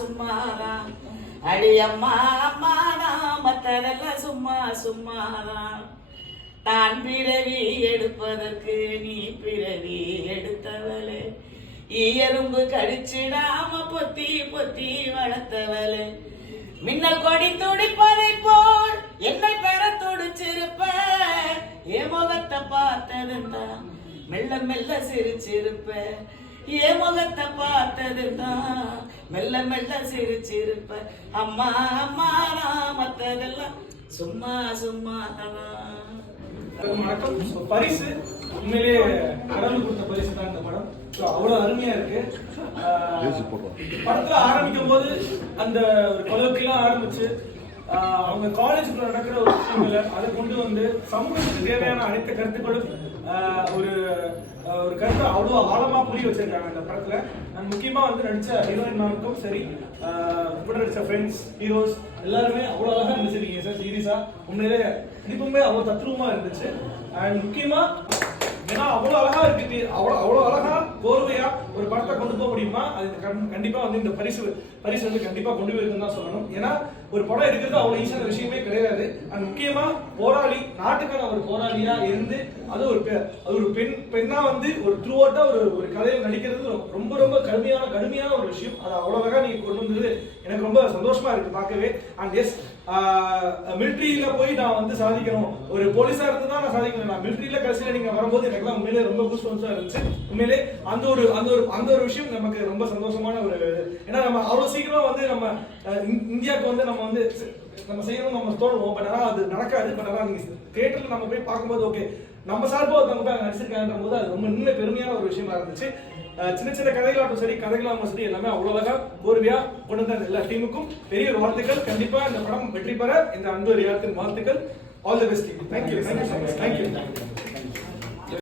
சும்மாதான் அடி அம்மா அம்மாதான் மத்ததெல்லாம் சும்மா சும்மாதான் தான் பிறவி எடுப்பதற்கு நீ பிறவி எடுத்தவளே எறும்பு கடிச்சிடாம பொத்தி பொத்தி வளர்த்தவளே மின்னல் கொடி துடிப்பதை போல் என்னை பெற துடிச்சிருப்ப என் முகத்தை பார்த்ததுண்டா மெல்ல மெல்ல சிரிச்சிருப்ப என் முகத்தை பார்த்ததுதான் மெல்ல மெல்ல சிரிச்சிருப்ப அம்மா அம்மா மத்ததெல்லாம் சும்மா சும்மா. வணக்கம். பரிசு உண்மையிலேயே கடவுள் கொடுத்த பரிசு தான் இந்த படம். அவ்வளவு அருமையா இருக்கு. படத்துல ஆரம்பிக்கும் போது அந்த ஒரு கொலோக்கியெல்லாம் ஆரம்பிச்சு அவங்க காலேஜுக்குள்ள நடக்கிற ஒரு விஷயங்களை அதை கொண்டு வந்து சமூகத்துக்கு தேவையான அனைத்து கருத்துக்களும் ஒரு ஒரு கருத்தை அவ்வளோ ஆழமா புரிய வச்சிருக்காங்க இந்த படத்துல. முக்கியமா வந்து நடிச்ச ஹீரோயின்மாருக்கும் சரி, கூட நடிச்ச ஃப்ரெண்ட்ஸ் ஹீரோஸ் எல்லாருமே அவ்வளோ அழகா நடிச்சிருக்கீங்க சார். சீரியஸா உண்மையிலே இதுக்குமே அவ்வளோ தத்ரூபமா இருந்துச்சு. அண்ட் முக்கியமா ஏன்னா அவ்வளோ அழகா இருக்கு, அவ்வளோ அழகா கோர்வையா ஒரு படத்தை கொண்டு போக முடியுமா, அது கண்டிப்பா வந்து இந்த பரிசு வந்து கண்டிப்பா கொண்டு போயிருக்குன்னு தான் சொல்லணும். ஏன்னா ஒரு படம் எடுக்கிறது அவ்வளவு ஈஸியான விஷயமே கிடையாது. அண்ட் முக்கியமா போராளி, நாட்டுக்கான ஒரு போராளியா இருந்து அது ஒரு பெண்ணா வந்து ஒரு த்ரூ அவுட்டா ஒரு கதையில் நடிக்கிறது ரொம்ப ரொம்ப கடுமையான ஒரு விஷயம். அது அவ்வளவு அழகா நீங்க கொண்டு வந்தது எனக்கு ரொம்ப சந்தோஷமா இருக்கு பார்க்கவே. அண்ட் எஸ், மிலிட்ரியில போய் நான் வந்து சாதிக்கணும், ஒரு போலீஸா இருந்து தான் நான் சாதிக்கணும். நான் மிலிட்ரியில கடைசியில நீங்க வரும்போது எனக்கு உண்மையிலே ரொம்ப கூஸ்பம்ஸா இருந்துச்சு. உண்மையிலே அந்த ஒரு விஷயம் நமக்கு ரொம்ப சந்தோஷமான ஒரு, ஏன்னா நம்ம அவ்வளவு சீக்கிரமா வந்து நம்ம இந்தியாவுக்கு வந்து நம்ம செய்யணும் நம்ம தோணுவோம். பட் ஆனால் அது நடக்காது. பட் ஆனால் நீங்க தியேட்டர்ல நம்ம போய் பார்க்கும்போது ஓகே நம்ம சார்பாக ஒருத்தவங்க போய் நடிச்சிருக்காங்கன்ற போது அது ரொம்ப இன்னும் பெருமையான ஒரு விஷயமா இருந்துச்சு. சின்ன சின்ன கதைகளாட்டும் சரி, கதைகளாகவும் சரி, எல்லாமே அவ்வளோ அழகா கோர்வையா கொண்டு வந்த எல்லா டீமுக்கும் பெரிய ஒரு வாழ்த்துக்கள். கண்டிப்பா இந்த படம் வெற்றி பெற இந்த அன்பு ரியாத்தின் வாழ்த்துக்கள். All the best. தேங்க்யூ.